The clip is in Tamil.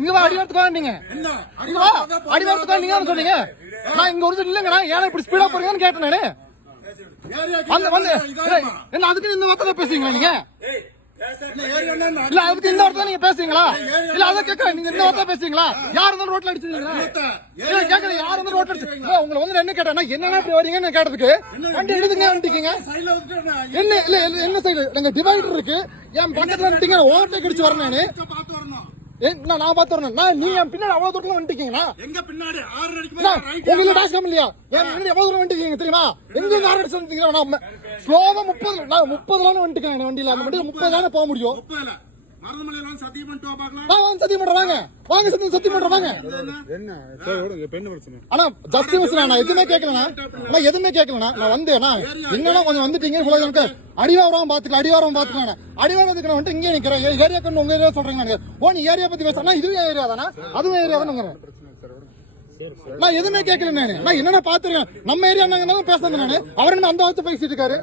இங்க வா, அடிவாரத்துக்கு வா நீங்க. இங்க வா, அடிவாரத்துக்கு வா நீங்க சொன்னீங்க. நான் இங்க ஒரு இல்லங்கண்ணா, ஏன்னா இப்படி ஸ்பீடா போறீங்கன்னு கேட்டேன் நானு. வந்து என்ன அதுக்கு இந்த வார்த்தை பேசுறீங்களா நீங்க? இல்ல அதுக்கு இந்த வார்த்தை நீங்க பேசுறீங்களா? இல்ல அதை கேட்கறேன், நீங்க இந்த வார்த்தை பேசுறீங்களா? யார் இருந்தாலும் ரோட்ல அடிச்சிருக்கீங்களா? இல்ல கேட்கறேன், யார் இருந்தாலும் ரோட்ல அடிச்சு உங்களை வந்து என்ன கேட்டேன்னா என்னன்னா இப்படி வரீங்கன்னு கேட்டதுக்கு வண்டி எடுத்துங்க வந்துட்டீங்க. என்ன இல்ல என்ன சைடு எங்க டிவைடர் இருக்கு, என் பக்கத்துல வந்துட்டீங்க, ஓவர்டேக் அடிச்சு வரேன் நானு. நான் பாத்து வரணும், நீங்க பின்னாடி அவ்வளவு தூரம் வந்துட்டீங்கன்னா உங்களுக்கு டாஸ்கம் இல்லையா? என் முன்னாடி எவ்வளவு தூரம் வந்துட்டீங்க தெரியுமா? எங்க ஆறு அடிச்சு வந்துட்டீங்க. ஸ்லோவா 30 வந்துட்டேன் வண்டியில. அந்த வண்டியில 30 போக முடியும். சத்தியம் பண்றேன், வாங்க சத்தியம் பண்றேன் வாங்க. ஆனா ஜஸ்டிஸ் நான் எதுவுமே கேட்கலண்ணா, எதுவுமே கேட்கலண்ணா. நான் வந்தேன்னா என்னன்னா கொஞ்சம் வந்துட்டீங்க, எனக்கு அடிவாரம் பாத்துக்கலாம், அடிவாரத்துக்கு நான் வந்துட்டு இங்கே நிக்கிறேன். ஏரியா கொண்டு உங்க ஏரியா சொல்றீங்க. நீ ஏரியா பத்தி பேசுறா, இதுவே ஏரியா தானே, அதுவும் ஏரியா தானே. நான் எதுவுமே கேட்கல, நான் என்னன்னா பாத்துருக்கேன். நம்ம ஏரியா பேசுறேன் நானு. அவர் என்ன அந்த வார்த்தை பேசிட்டு இருக்காரு.